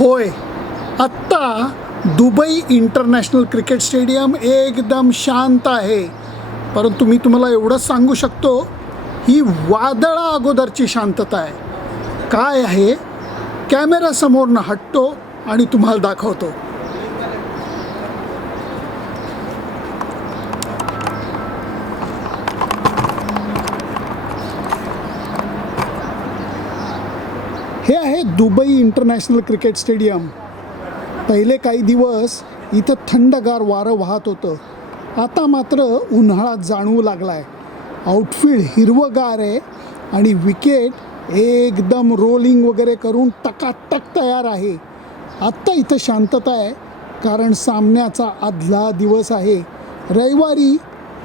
होय, आत्ता Dubai international cricket stadium एकदम शांत आहे. परंतु मी तुम्हाला एवढंच सांगू शकतो, ही वादळा अगोदरची शांतता आहे. काय आहे, कॅमेरासमोरनं हटतो आणि तुम्हाला दाखवतो. हे आहे दुबई इंटरनॅशनल क्रिकेट स्टेडियम. पहिले काही दिवस इथं थंडगार वारं वाहत होतं. आता मात्र उन्हाळा जाणवू लागला आहे. आउटफील्ड हिरवंगार आहे आणि विकेट एकदम रोलिंग वगैरे करून टकाटक तयार आहे. आत्ता इथं शांतता आहे कारण सामन्याचा आदला दिवस आहे. रविवारी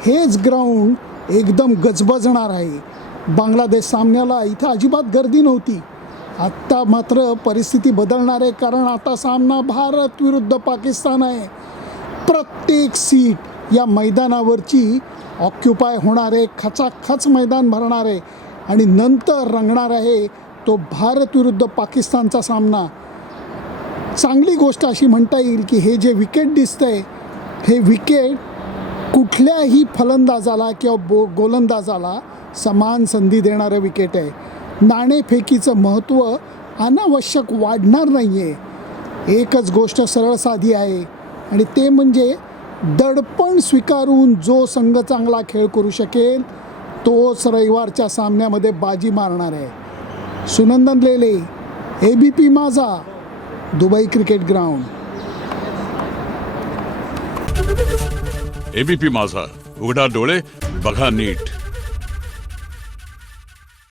हेच ग्राउंड एकदम गजबजणार आहे. बांगलादेश सामन्याला इथं अजिबात गर्दी नव्हती. आत्ता मात्र परिस्थिती बदलणार आहे कारण आता सामना भारत विरुद्ध पाकिस्तान आहे. प्रत्येक सीट या मैदानावरची ऑक्युपाय होणार आहे. खचाखच मैदान भरणार आहे आणि नंतर रंगणार आहे तो भारत विरुद्ध पाकिस्तानचा सामना. चांगली गोष्ट अशी म्हणता येईल की हे जे विकेट दिसतंय, हे विकेट कुठल्याही फलंदाजाला किंवा गोलंदाजाला समान संधी देणारं विकेट आहे. नाणेफेकीचं महत्त्व अनावश्यक वाढणार नाही आहे. एकच गोष्ट सरळ साधी आहे आणि ते म्हणजे दडपण स्वीकारून जो संघ चांगला खेळ करू शकेल तोच रविवारच्या सामन्यामध्ये बाजी मारणार आहे. सुनंदन लेले, ABP माझा, दुबई क्रिकेट ग्राउंड. ABP माझा, उघडा डोळे बघा नीट.